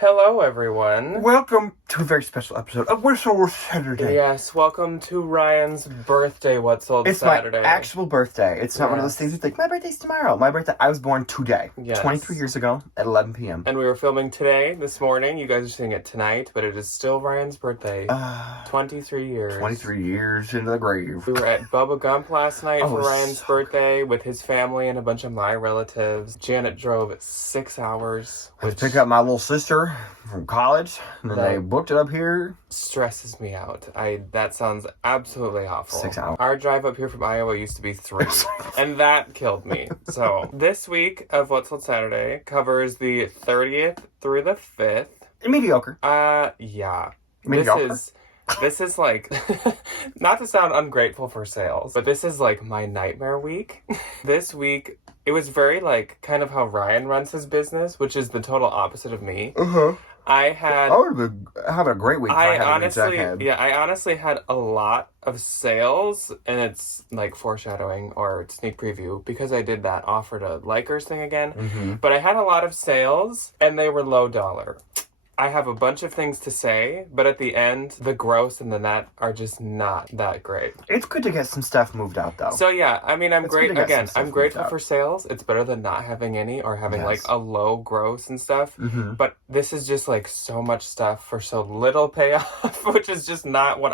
Hello, everyone. Welcome to a very special episode of Whistle Saturday. Yes, welcome to Ryan's birthday, What's Old It's Saturday. my actual birthday. It's not one of those things you think, my birthday's tomorrow. My birthday, I was born today, 23 years ago at 11 p.m. And we were filming today, this morning. You guys are seeing it tonight, but it is still Ryan's birthday. 23 years. 23 years into the grave. We were at Bubba Gump last night for Ryan's birthday with his family and a bunch of my relatives. Janet drove 6 hours. I had to pick up my little sister from college, and then they booked it up here. Stresses me out. That sounds absolutely awful. 6 hours. Our drive up here from Iowa used to be 3, and that killed me. So this week of What's Old Saturday covers the 30th through the 5th. Mediocre. Yeah. Mediocre. This is like, not to sound ungrateful for sales, but this is like my nightmare week. This week, it was very like kind of how Ryan runs his business, which is the total opposite of me. I would have been having a great week. I honestly had a lot of sales, and it's like foreshadowing or sneak preview because I did that offer to Likers thing again. But I had a lot of sales, and they were low dollar. I have a bunch of things to say, but at the end, the gross and the net are just not that great. It's good to get some stuff moved out, though. So yeah, I mean, I'm grateful for sales. It's better than not having any or having like a low gross and stuff. But this is just like so much stuff for so little payoff, which is just not what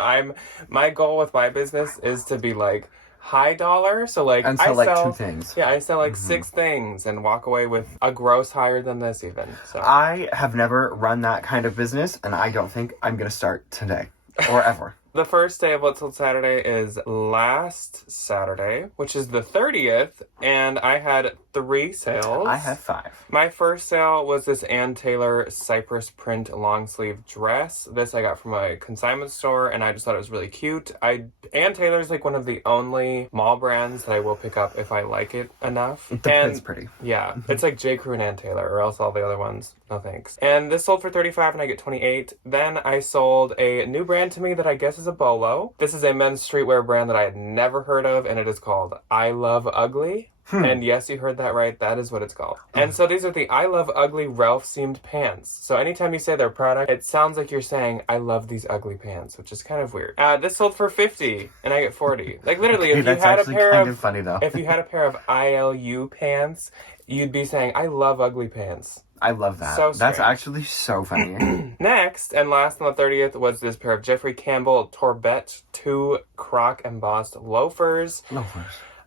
my goal with my business is to be like high dollar. So like I sell 2 things. Yeah, I sell like 6 things and walk away with a gross higher than this even. So I have never run that kind of business, and I don't think I'm going to start today or ever. The first day of What's Old Saturday is last Saturday, which is the 30th, and I had 3 sales. I had 5. My first sale was this Ann Taylor cypress print long sleeve dress. This I got from a consignment store, and I just thought it was really cute. Ann Taylor's like one of the only mall brands that I will pick up if I like it enough. It's pretty. Yeah, it's like J. Crew and Ann Taylor, or else all the other ones, no thanks. And this sold for $35, and I get 28. Then I sold a new brand to me that I guess is a bolo. This is a men's streetwear brand that I had never heard of, and it is called I Love Ugly. And yes, you heard that right. That is what it's called. And so these are the I Love Ugly Ralph-seamed pants. So anytime you say their product, it sounds like you're saying, I love these ugly pants, which is kind of weird. This sold for $50, and I get 40. Like literally, if you had a pair of funny, though. if you had a pair of ILU pants, you'd be saying, I love ugly pants. I love that. So that's actually so funny. Next, and last on the 30th, was this pair of Jeffrey Campbell Torbet 2 croc embossed loafers.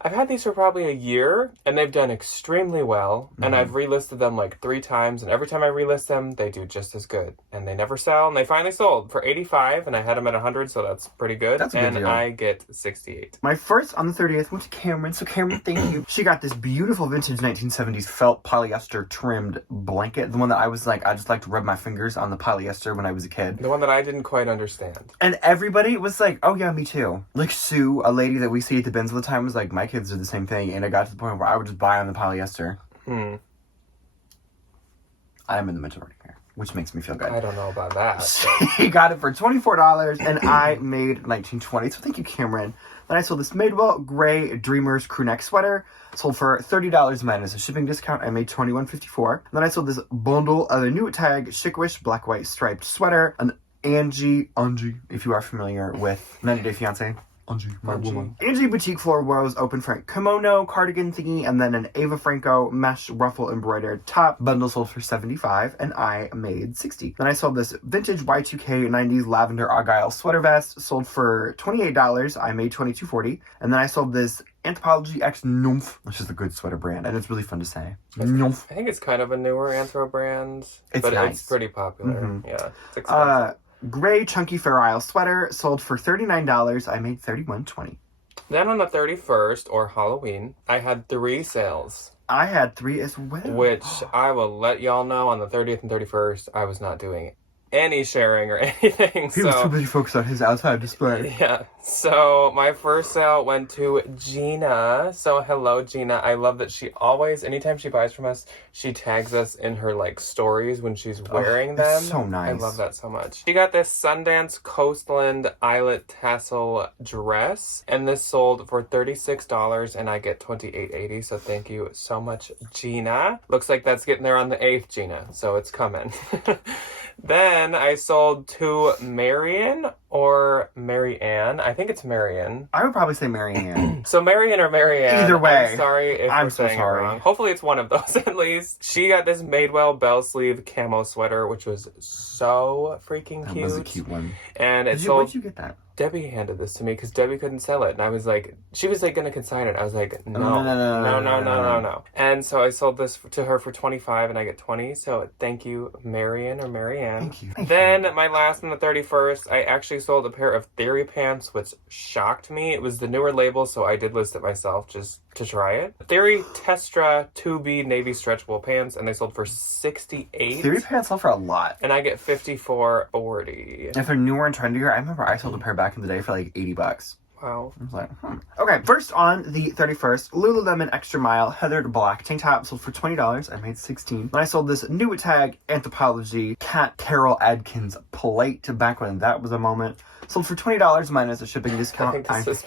I've had these for probably a year, and they've done extremely well, and I've relisted them like 3 times, and every time I relist them, they do just as good. And they never sell, and they finally sold for $85, and I had them at $100, so that's pretty good. That's a good deal. I get $68. My first on the 30th went to Cameron, so Cameron, thank you. She got this beautiful vintage 1970s felt polyester trimmed blanket, the one that I was like, I just like to rub my fingers on the polyester when I was a kid. The one that I didn't quite understand. And everybody was like, oh yeah, me too. Like Sue, a lady that we see at the bins all the time, was like, my kids are the same thing, and it got to the point where I would just buy on the polyester. I'm in the majority here, which makes me feel good. I don't know about that. She got it for $24, and I made $19.20, so thank you, Cameron. Then I sold this Madewell Gray Dreamers crew neck sweater, sold for $30 minus a shipping discount. I made $21.54. And then I sold this bundle of a new tag Chickwish black white striped sweater, an Angie, if you are familiar with 90 Day Fiancé. Angie, my woman. Angie Boutique Floor Rose open front kimono cardigan thingy, and then an Ava Franco mesh ruffle embroidered top. Bundle sold for $75, and I made $60. Then I sold this vintage Y2K 90s lavender argyle sweater vest, sold for $28. I made $22.40. And then I sold this Anthropology X Nymph, which is a good sweater brand, and it's really fun to say. Nymph. I think it's kind of a newer Anthro brand, but it's pretty popular. Yeah, it's expensive. Gray chunky Fair Isle sweater sold for $39. I made $31.20. Then on the 31st, or Halloween, I had 3 sales. I had 3 as well. Which I will let y'all know on the 30th and 31st, I was not doing any sharing or anything. He was too So busy focused on his outside display. yeah. So my first sale went to Gina. So hello, Gina. I love that she always, anytime she buys from us, she tags us in her like stories when she's wearing them. It's so nice. I love that so much. She got this Sundance Coastland eyelet tassel dress, and this sold for $36, and I get $28.80. So thank you so much, Gina. Looks like that's getting there on the 8th, Gina. So it's coming. Then I sold to Marion or Marianne. I think it's Marion. I would probably say Marianne. So Marion or Marianne. Either way. I'm sorry if I'm we're so saying sorry. it wrong. Hopefully it's one of those at least. She got this Madewell bell sleeve camo sweater, which was so freaking cute. That was a cute one. And it Where'd sold... you get that? Debbie handed this to me because Debbie couldn't sell it. And I was like, she was like going to consign it. I was like, no. And so I sold this to her for $25 and I get $20. So thank you, Marion or Marianne. Thank you. Then my last on the 31st, I actually sold a pair of Theory pants, which shocked me. It was the newer label, so I did list it myself just to try it. Theory Testra 2B navy stretchable pants, and they sold for $68. Theory pants sell for a lot. And I get $54.40. If they're newer and trendier, I remember I sold a pair back in the day for like $80. Wow. I was like, Okay, first on the 31st, Lululemon Extra Mile Heathered Black tank top sold for $20. I made $16. And I sold this new tag Anthropology Cat Carol Adkins plate back when that was a moment. Sold for $20 minus a shipping discount. I think this has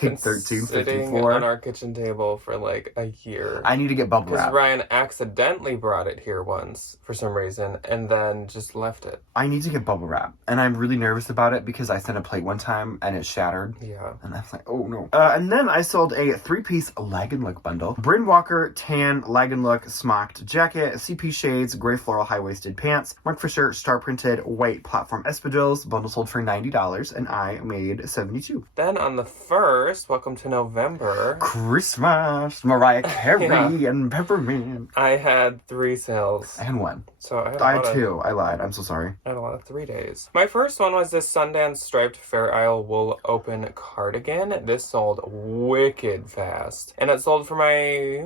been sitting on our kitchen table for like a year. I need to get bubble Because wrap. Ryan accidentally brought it here once for some reason and then just left it. I need to get bubble wrap. And I'm really nervous about it because I sent a plate one time and it shattered. Yeah. And I was like, oh no. And then I sold a 3-piece Lag and Look bundle. Bryn Walker tan Lag and Look smocked jacket, CP shades, gray floral high-waisted pants, Mark Fisher star printed white platform espadrilles. Bundle sold for $90 and I made $72. Then on the 1st, welcome to November, Christmas, Mariah Carey and Peppermint. I had 3 sales. And one. So I had, I had 2. I lied. I'm so sorry. I had a lot of 3 days. My first one was this Sundance striped Fair Isle wool open cardigan. This sold wicked fast. And it sold for my...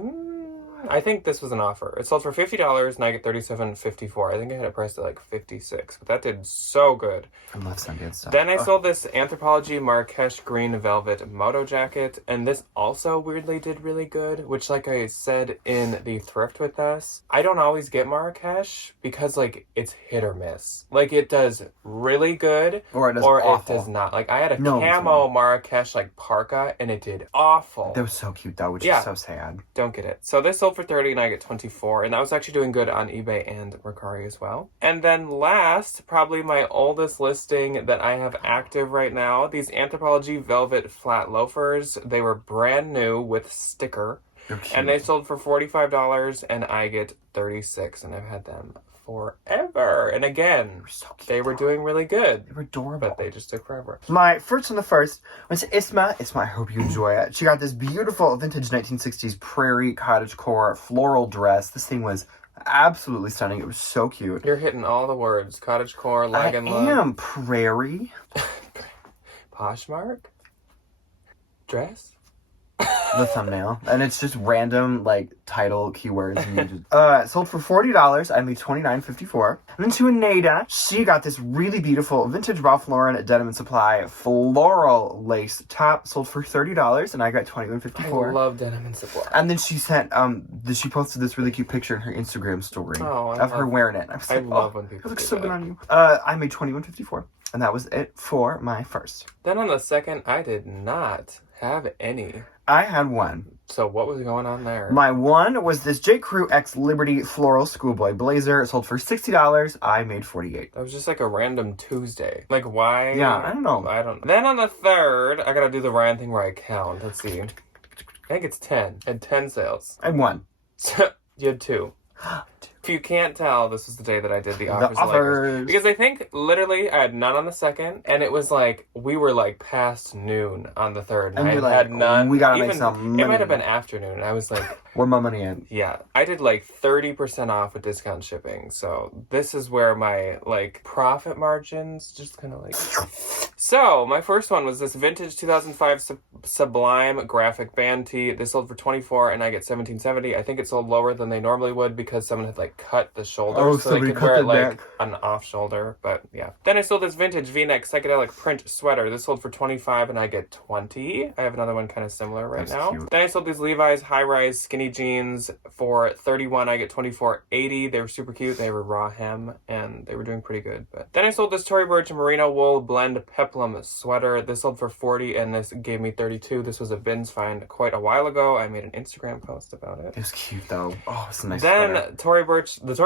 I think this was an offer. It sold for $50 and I get $37.54. I think I had it priced at like $56, but that did so good. I love Sundance stuff. Then I sold this Anthropologie Marrakesh green velvet moto jacket, and this also weirdly did really good, which like I said in the thrift with us, I don't always get Marrakesh because like it's hit or miss. Like it does really good Or it does or awful. it does not. Like I had a No, camo Marrakesh like parka and it did awful. That was so cute though, which Yeah. is so sad. Don't get it. So this sold for $30 and I get $24, and that was actually doing good on eBay and Mercari as well. And then last, probably my oldest listing that I have active right now, these Anthropologie velvet flat loafers. They were brand new with sticker, They're cute. and they sold for $45 and I get $36, and I've had them forever. And again, so cute, they were though. doing really good, They were adorable. but they just took forever. My first on the first was Isma. Isma, I hope you enjoy it. She got this beautiful vintage 1960s prairie cottagecore floral dress. This thing was absolutely stunning. It was so cute. You're hitting all the words. Cottagecore, I lag and look. am prairie. Poshmark? Dress? The thumbnail, and it's just random like title keywords. And you just, sold for $40. I made $29.54. And then to Aneda, she got this really beautiful vintage Ralph Lauren Denim and Supply floral lace top. Sold for $30, and I got I $21.54. love Denim and Supply. And then she sent she posted this really cute picture in her Instagram story Oh, I of her love- weird it. I was I like, love oh, when people it looks do so that. good on you. I made $21.54, and that was it for my first. Then on the second, I did not have any. I had one. So what was going on there? My one was this J. Crew X Liberty Floral Schoolboy Blazer. It sold for $60. I made $48. That was just like a random Tuesday. Like why? Yeah, I don't know. I don't. Then on the third, I gotta do the Ryan thing where I count. Let's see. I think it's 10. I had 10 sales. I won. So you had 2. If you can't tell, this was the day that I did the offers. offers. Because I think literally I had none on the second, and it was like we were like past noon on the third, and And I you're had like, none. we gotta make Even- some It money. might have been afternoon. And I was like, Where my money at? yeah, I did like 30% off with discount shipping. So this is where my like profit margins just kind of like. So my first one was this vintage 2005 Sublime graphic band tee. This sold for $24 and I get $17.70. I think it sold lower than they normally would because someone had like like cut the shoulder Oh, so they somebody could cut wear it the like neck. an off shoulder, but yeah. Then I sold this vintage V-neck psychedelic print sweater. This sold for 25 and I get 20. I have another one kind of similar right That's now. cute. Then I sold these Levi's high-rise skinny jeans for 31. I get 24.80. They were super cute. They were raw hem and they were doing pretty good. But then I sold this Tory Burch merino wool blend peplum sweater. This sold for 40 and this gave me 32. This was a bins find quite a while ago. I made an Instagram post about it. It was cute though. Oh, it's a nice Then sweater. the Tory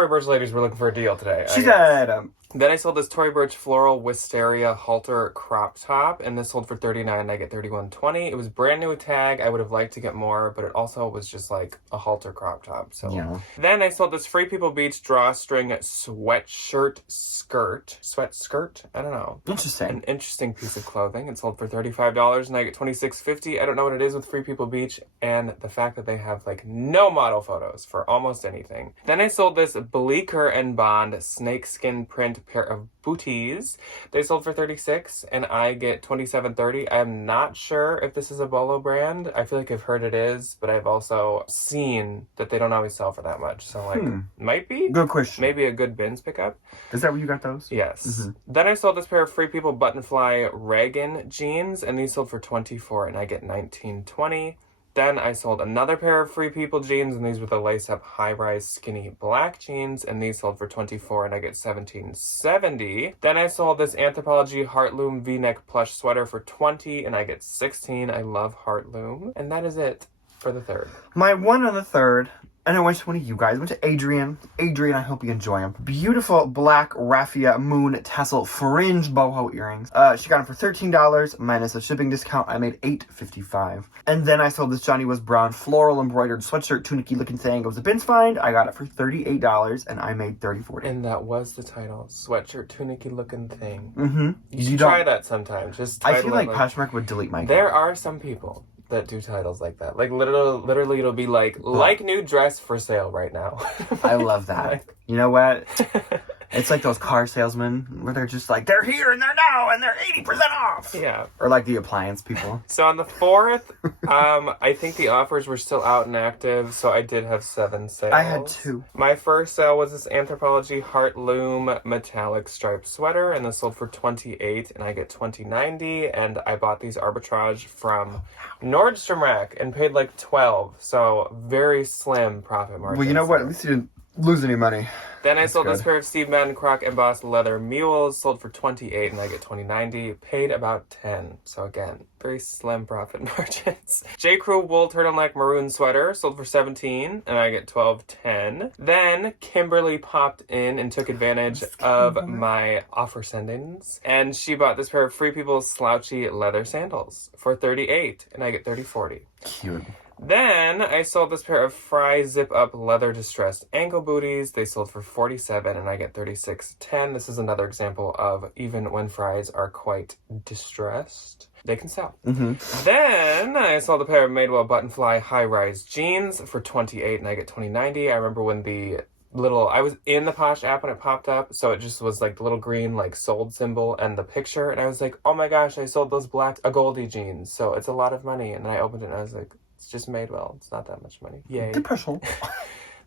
Burch ladies were looking for a deal today. She said, Then I sold this Tory Burch floral wisteria halter crop top, and this sold for 39 and I get 31.20. It was brand new tag. I would have liked to get more, but it also was just like a halter crop top. So yeah. then I sold this Free People Beach drawstring sweatshirt skirt. I don't know. Interesting. An interesting piece of clothing. It sold for $35 and I get $26.50. I don't know what it is with Free People Beach and the fact that they have like no model photos for almost anything. Then I sold this Bleecker and Bond snakeskin print pair of booties. They sold for $36 and I get $27.30. I'm not sure if this is a Bolo brand. I feel like I've heard it is, but I've also seen that they don't always sell for that much. So like might be. Good question. Maybe a good bins pickup. Is that where you got those? Yes. Then I sold this pair of Free People Buttonfly Reagan jeans, and these sold for $24 and I get $19.20. Then I sold another pair of Free People jeans, and these were the lace-up high-rise skinny black jeans, and these sold for $24 and I get $17.70. Then I sold this Anthropologie Heartloom V-neck plush sweater for $20 and I get $16. I love Heartloom. And that is it for the third. My one on the third, and I went to one of you guys. I went to Adrian. Adrian, I hope you enjoy them. Beautiful black raffia moon tassel fringe boho earrings. She got them for $13 minus a shipping discount. I made $8.55. And then I sold this Johnny Was Brown floral embroidered sweatshirt tunicky looking thing. It was a bins find. I got it for $38 and I made $30.40. And that was the title, sweatshirt tunicky looking thing. Mm-hmm. You should try that sometime. Just I feel title it like Poshmark would delete my There are some people that do titles like that. Like literally it'll be like new dress for sale right now. I love that. You know what? It's like those car salesmen where they're just like, they're here and they're now and they're 80% off. Yeah. Or like the appliance people. So on the 4th, I think the offers were still out and active, so I did have 7 sales. I had 2. My first sale was this Anthropologie Heartloom metallic striped sweater, and this sold for $28 and I get $20.90, and I bought these arbitrage from Nordstrom Rack and paid like $12, so very slim profit margin. Well, you know what? At least you didn't lose any money. Then I sold this good. pair of Steve Madden Croc embossed leather mules, sold for $28 and I get $20.90, paid about $10. So again, very slim profit margins. J. Crew wool turtleneck maroon sweater, sold for $17 and I get $12.10. Then Kimberly popped in and took advantage of my offer sendings, and she bought this pair of Free People slouchy leather sandals for $38 and I get $30.40. Cute. Then I sold this pair of Fry zip-up leather distressed ankle booties. They sold for $47 and I get $36.10. This is another example of even when Fries are quite distressed, they can sell. Then I sold a pair of Madewell Buttonfly high-rise jeans for $28 and I get $20.90. I remember when I was in the Posh app when it popped up, so it just was like the little green like sold symbol and the picture, and I was like, oh my gosh, I sold those a Goldie jeans, so it's a lot of money. And then I opened it and I was like, it's just Madewell. It's not that much money. Yay. Depression.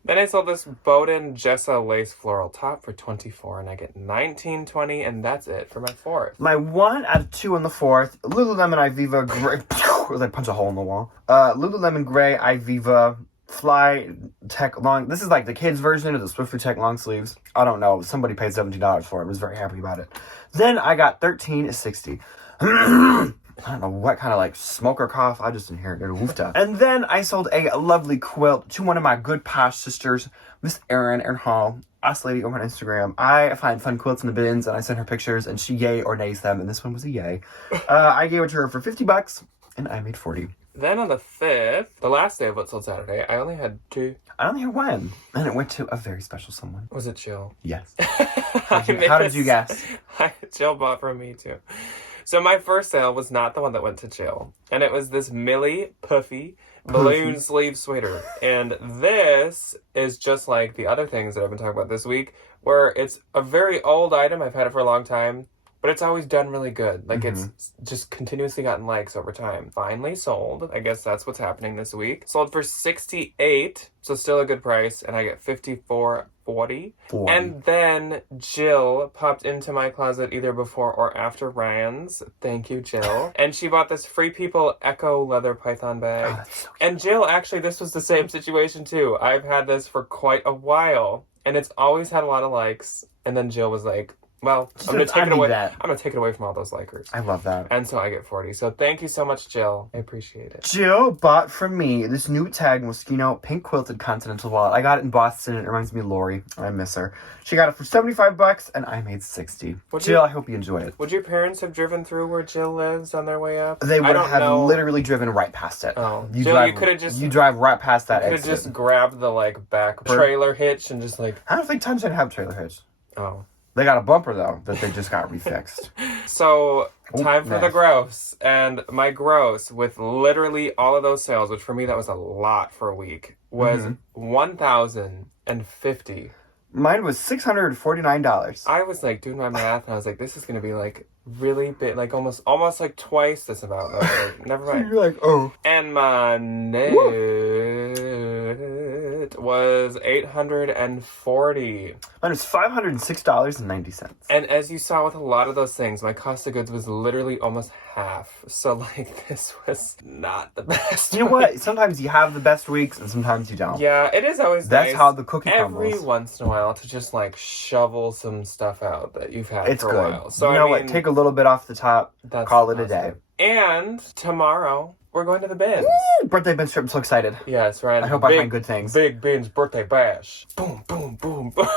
Then I sold this Bowden Jessa lace floral top for $24 and I get $19.20, and that's it for my 4th. My 1 out of 2 on the 4th, Lululemon Iviva Gray. It was like punch a hole in the wall. Lululemon Gray Iviva Fly Tech Long. This is like the kids' version of the Swiftly Tech long sleeves. I don't know. Somebody paid $17 for it. I was very happy about it. Then I got $13.60. I don't know what kind of like smoker cough. I just inherited a woofta. And then I sold a lovely quilt to one of my good Posh sisters, Miss Erin Hall, Us Lady over on Instagram. I find fun quilts in the bins and I send her pictures and she yay or nays them. And this one was a yay. I gave it to her for $50 and I made $40. Then on the 5th, the last day of What Sold Saturday, I only had 2. I only had 1. And it went to a very special someone. Was it Jill? Yes. How did you guess? Jill bought from me too. So my first sale was not the one that went to Jill. And it was this Millie Puffy balloon sleeve sweater. And this is just like the other things that I've been talking about this week, where it's a very old item. I've had it for a long time. but it's always done really good. Like, it's just continuously gotten likes over time. Finally sold. I guess that's what's happening this week. Sold for $68, so still a good price, and I get $54.40. And then Jill popped into my closet either before or after Ryan's. Thank you, Jill. And she bought this Free People Echo leather python bag. Oh, that's so cute. And Jill, actually, this was the same situation too. I've had this for quite a while, and it's always had a lot of likes. And then Jill was like, well, I'm going to take it away. I'm going to take it away from all those likers. I love that. And so I get 40. So thank you so much, Jill. I appreciate it. Jill bought from me this new tag Moschino pink quilted continental wallet. I got it in Boston. It reminds me of Lori. I miss her. She got it for $75 and I made $60. Jill, I hope you enjoy it. Would your parents have driven through where Jill lives on their way up? They would have literally driven right past it. Oh, Jill, you could have just... You drive right past that exit. You could have just grabbed the, like, back trailer hitch and just, like... I don't think Times didn't have trailer hitch. Oh. They got a bumper, though, that they just got refixed. So, time for the gross. And my gross, with literally all of those sales, which for me that was a lot for a week, was $1,050. Mine was $649. I was, like, doing my math, and I was like, this is going to be, like, really big, like, almost like twice this amount. Like, never mind. You're like, oh. And my net was $840. Mine was $506.90. And as you saw with a lot of those things, my cost of goods was literally almost half. So, like, this was not the best. You know what? Sometimes you have the best weeks, and sometimes you don't. Yeah, it is always That's nice how the cookie crumbles. every once in a while to just, like, shovel some stuff out that you've had It's for good. a while. So, you know what? Take a little bit off the top, call it a day. And tomorrow, we're going to the bins. Woo! Birthday binge trip. I'm so excited. Yes, right. I hope I find good things. Big binge birthday bash. Boom, boom, boom, boom.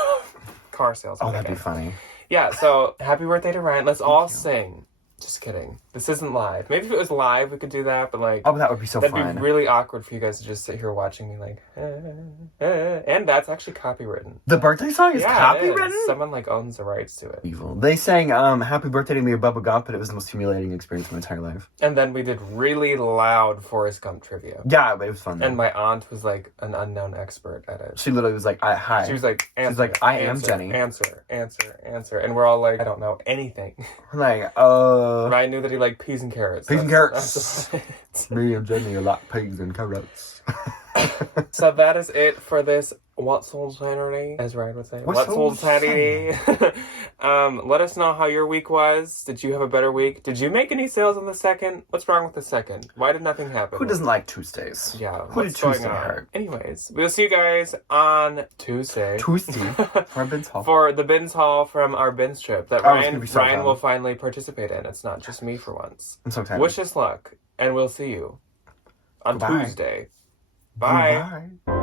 Car sales. Oh, that'd be funny. Yeah, so happy birthday to Ryan. Let's all sing. Just kidding. This isn't live. Maybe if it was live, we could do that, but like... Oh, that would be so fun. That'd be really awkward for you guys to just sit here watching me like... And that's actually copywritten. The birthday song is copywritten? It is. Someone like owns the rights to it. Evil. They sang Happy Birthday to Me or Bubba Gump, but it was the most humiliating experience of my entire life. And then we did really loud Forrest Gump trivia. Yeah, but it was fun. And my aunt was like an unknown expert at it. She literally was like, hi. She was like, answer, she's like, I am Jenny. Answer. And we're all like, I don't know anything. Like, Ryan knew that he liked peas and carrots. Peas and carrots. Me and Jenny like peas and carrots. So that is it for this What's Sold Saturday, as Ryan would say. What's Sold Saturday. Let us know how your week was. Did you have a better week? Did you make any sales on the second? What's wrong with the second? Why did nothing happen? Who doesn't like Tuesdays? Yeah. Who did Tuesday hurt? Anyways, we'll see you guys on Tuesday. For our bins haul. For the bins haul from our bins trip that Ryan will finally participate in. It's not just me for once. I'm so excited. Wish us luck, and we'll see you on Tuesday. Bye. Bye.